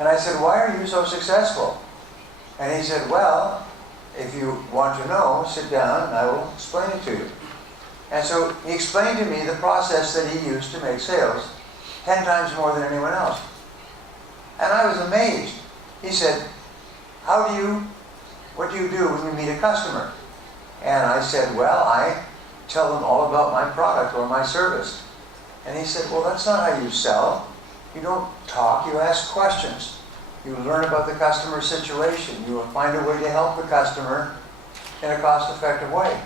And I said, why are you so successful? And he said, well, if you want to know, sit down and I will explain it to you. And so he explained to me the process that he used to make sales 10 times more than anyone else. And I was amazed. He said, what do you do when you meet a customer? And I said, well, I tell them all about my product or my service. And he said, well, that's not how you sell. You don't talk, you ask questions. You learn about the customer situation. You will find a way to help the customer in a cost-effective way.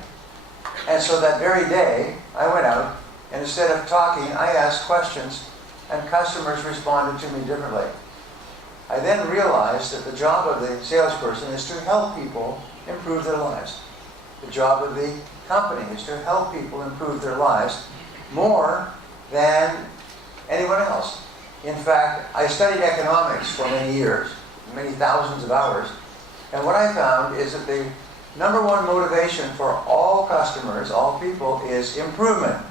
And so that very day, I went out, and instead of talking, I asked questions, and customers responded to me differently. I then realized that the job of the salesperson is to help people improve their lives. The job of the company is to help people improve their lives more than anyone else. In fact, I studied economics for many years, many thousands of hours, and what I found is that the number one motivation for all customers, all people, is improvement.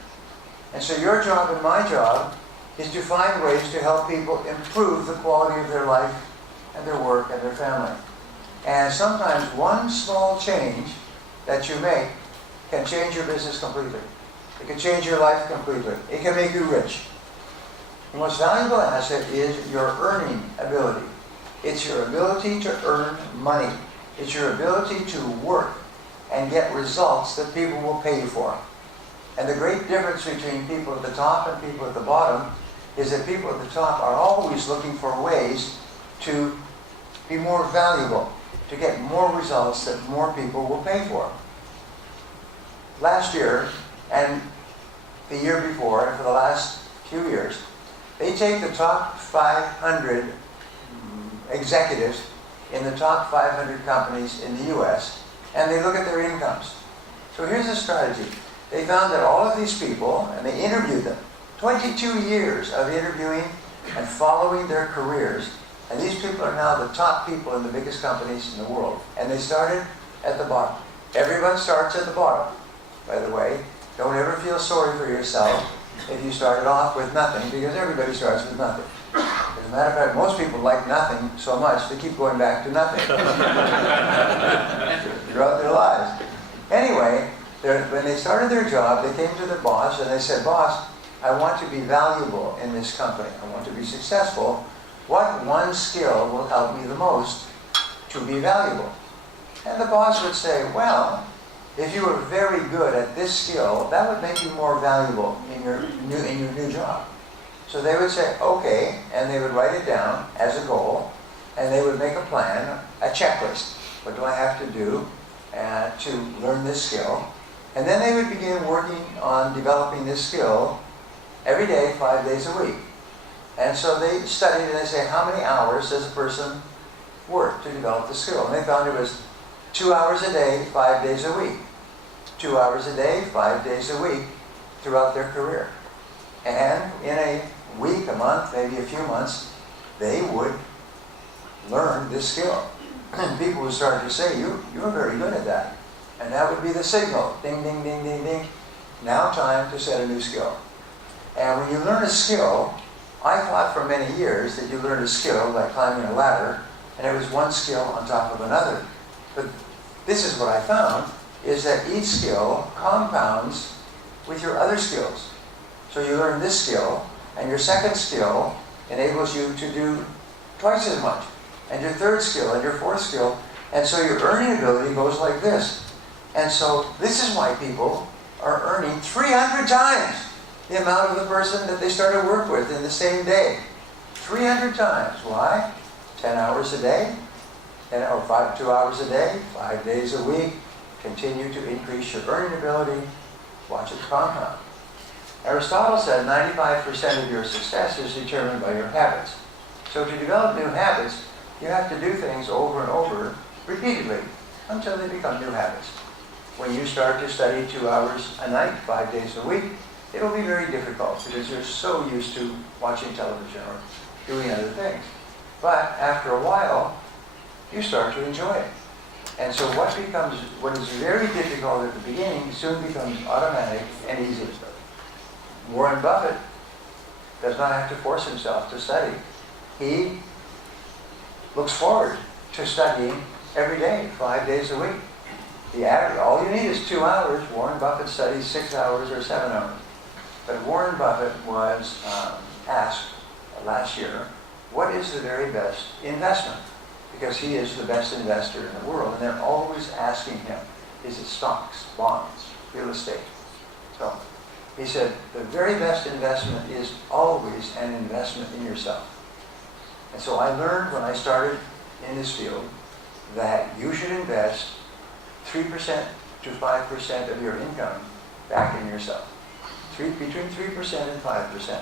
And so your job and my job is to find ways to help people improve the quality of their life and their work and their family. And sometimes one small change that you make can change your business completely. It can change your life completely. It can make you rich. The most valuable asset is your earning ability. It's your ability to earn money. It's your ability to work and get results that people will pay you for. And the great difference between people at the top and people at the bottom is that people at the top are always looking for ways to be more valuable, to get more results that more people will pay for. Last year, and the year before, and for the last few years, they take the top 500 executives in the top 500 companies in the U.S., and they look at their incomes. So here's the strategy. They found that all of these people, and they interviewed them, 22 years of interviewing and following their careers, and these people are now the top people in the biggest companies in the world. And they started at the bottom. Everyone starts at the bottom, by the way. Don't ever feel sorry for yourself if you started off with nothing, because everybody starts with nothing. As a matter of fact, most people like nothing so much they keep going back to nothing throughout their lives. Anyway, when they started their job, they came to their boss and they said, "Boss, I want to be valuable in this company. I want to be successful. What one skill will help me the most to be valuable?" And the boss would say, "Well, if you were very good at this skill, that would make you more valuable in your new job." So they would say, "Okay," and they would write it down as a goal, and they would make a plan, a checklist. What do I have to do to learn this skill? And then they would begin working on developing this skill every day, 5 days a week. And so they studied and they say, how many hours does a person work to develop the skill? And they found it was 2 hours a day, 5 days a week. 2 hours a day, 5 days a week throughout their career. And in a week, a month, maybe a few months, they would learn this skill. And people would start to say, you're very good at that. And that would be the signal. Ding, ding, ding, ding, ding. Now time to set a new skill. And when you learn a skill, I thought for many years that you learned a skill like climbing a ladder, and it was one skill on top of another. But this is what I found, is that each skill compounds with your other skills. So you learn this skill, and your second skill enables you to do twice as much. And your third skill, and your fourth skill. And so your earning ability goes like this. And so this is why people are earning 300 times the amount of the person that they started work with in the same day. 300 times. Why? 10 hours a day, or 2 hours a day, 5 days a week. Continue to increase your earning ability. Watch it compound. Aristotle said 95% of your success is determined by your habits. So to develop new habits, you have to do things over and over repeatedly until they become new habits. When you start to study 2 hours a night, 5 days a week, it'll be very difficult because you're so used to watching television or doing other things. But after a while, you start to enjoy it. And so what is very difficult at the beginning soon becomes automatic and easy. Warren Buffett does not have to force himself to study. He looks forward to studying every day, 5 days a week. The average, all you need is 2 hours. Warren Buffett studies 6 hours or 7 hours. But Warren Buffett was asked last year, what is the very best investment? Because he is the best investor in the world, and they're always asking him, is it stocks, bonds, real estate? So he said, the very best investment is always an investment in yourself. And so I learned when I started in this field that you should invest 3% to 5% of your income back in yourself. Between 3% and 5%.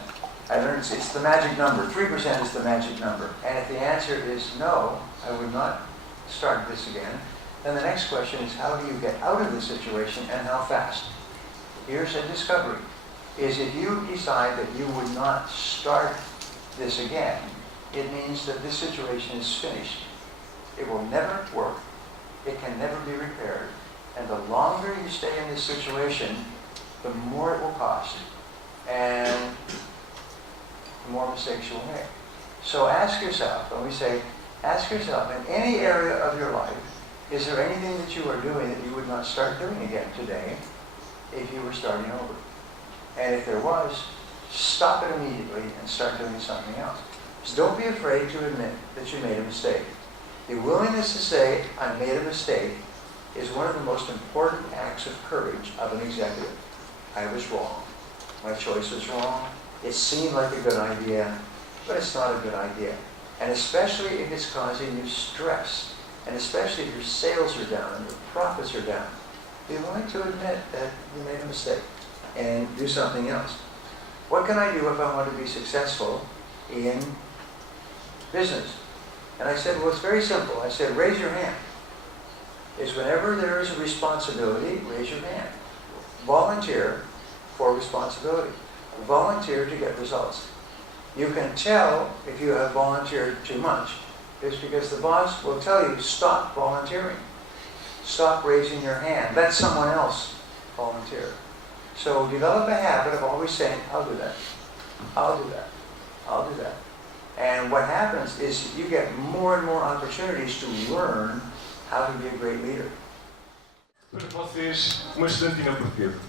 I learned it's the magic number. 3% is the magic number. And if the answer is no, I would not start this again, then the next question is, how do you get out of the situation and how fast? Here's a discovery, is if you decide that you would not start this again, it means that this situation is finished. It will never work. It can never be repaired. And the longer you stay in this situation, the more it will cost. And the more mistakes you will make. So ask yourself, when we say, ask yourself, in any area of your life, is there anything that you are doing that you would not start doing again today if you were starting over? And if there was, stop it immediately and start doing something else. So don't be afraid to admit that you made a mistake. The willingness to say, I made a mistake, is one of the most important acts of courage of an executive. I was wrong. My choice was wrong. It seemed like a good idea, but it's not a good idea. And especially if it's causing you stress, and especially if your sales are down and your profits are down, be willing to admit that you made a mistake and do something else. What can I do if I want to be successful in business? And I said, well, it's very simple. I said, raise your hand. Is whenever there is a responsibility, raise your hand. Volunteer for responsibility. Volunteer to get results. You can tell if you have volunteered too much. It's because the boss will tell you, stop volunteering. Stop raising your hand. Let someone else volunteer. So develop a habit of always saying, I'll do that. I'll do that. I'll do that. And what happens is you get more and more opportunities to learn how to be a great leader. Para vocês, uma estudantina portuguesa.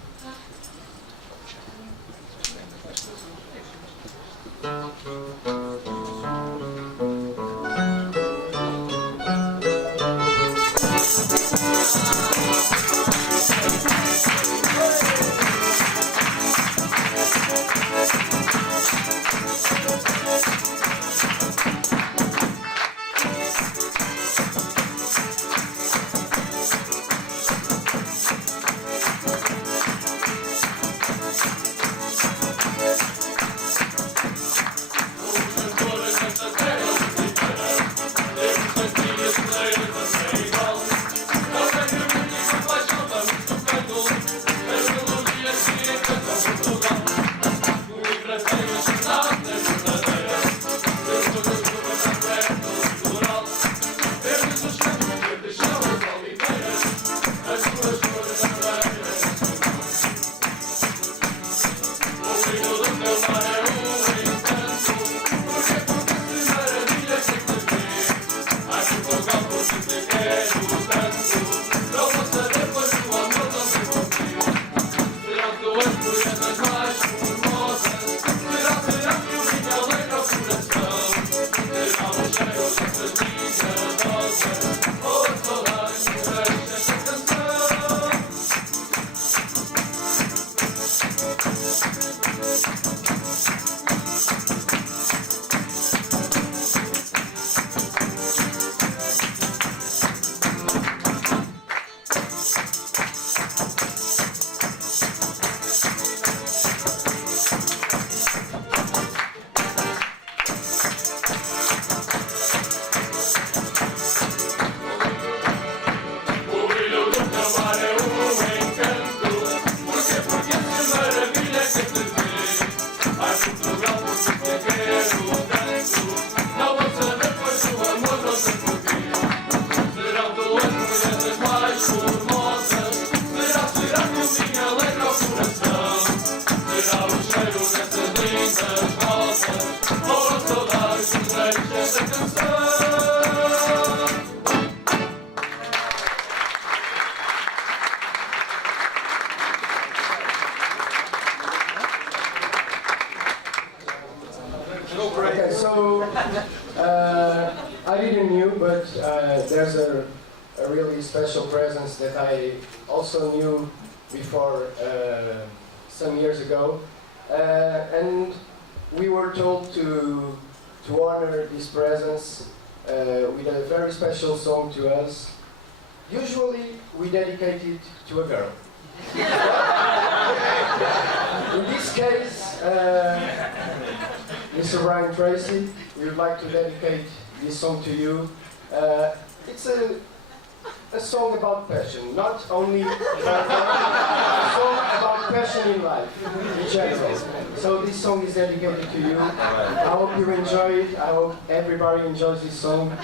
Okay, so I didn't knew, but there's a really special presence that I also knew before some years ago, and we were told to honor this presence with a very special song to us. Usually we dedicate it to a girl. In this case, Mr. Brian Tracy, we would like to dedicate this song to you. It's a song about passion, not only a song about passion in life, in general. So this song is dedicated to you. I hope you enjoy it. I hope everybody enjoys this song.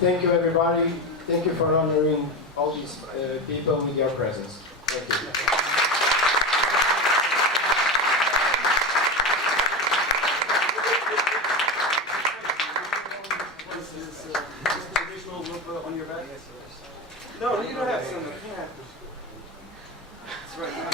Thank you, everybody. Thank you for honoring all these people with your presence. Thank you. On your back? No, you don't have some. You have to. It's right now.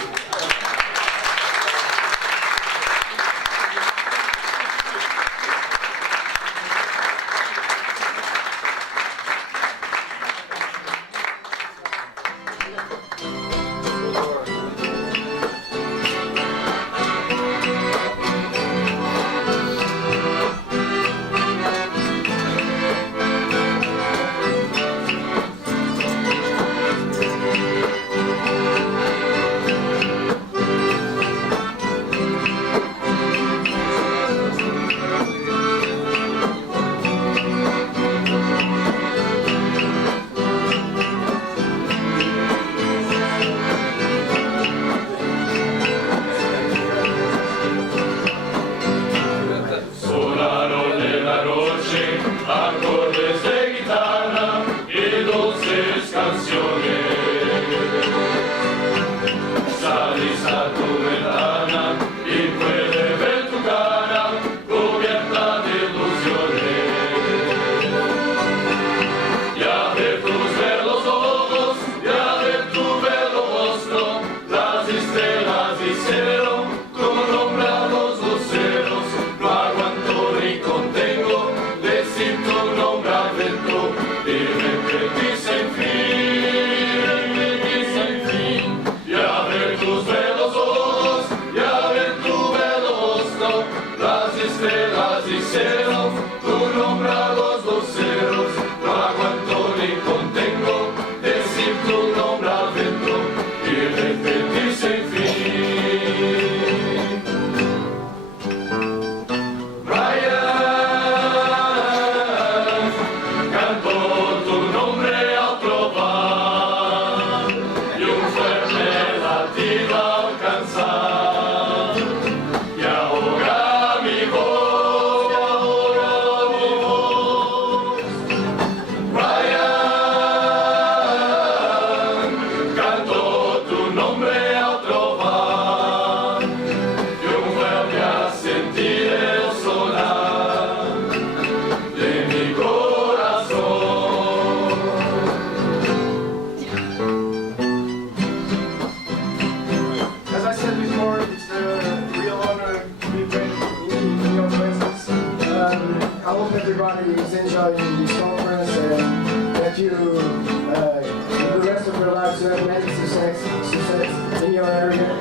Everybody is enjoying this conference and that you, the rest of your lives, you have many success in your area,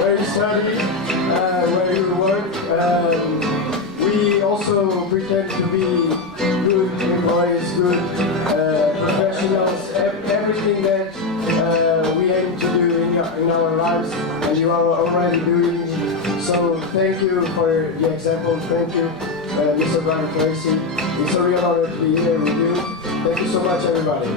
where you study, where you work. We also pretend to be good employees, good professionals, everything that we aim to do in our lives, and you are already doing. So thank you for the example. Thank you. Mr. Brian Tracy. It's a real honor to be here with you. Thank you so much, everybody.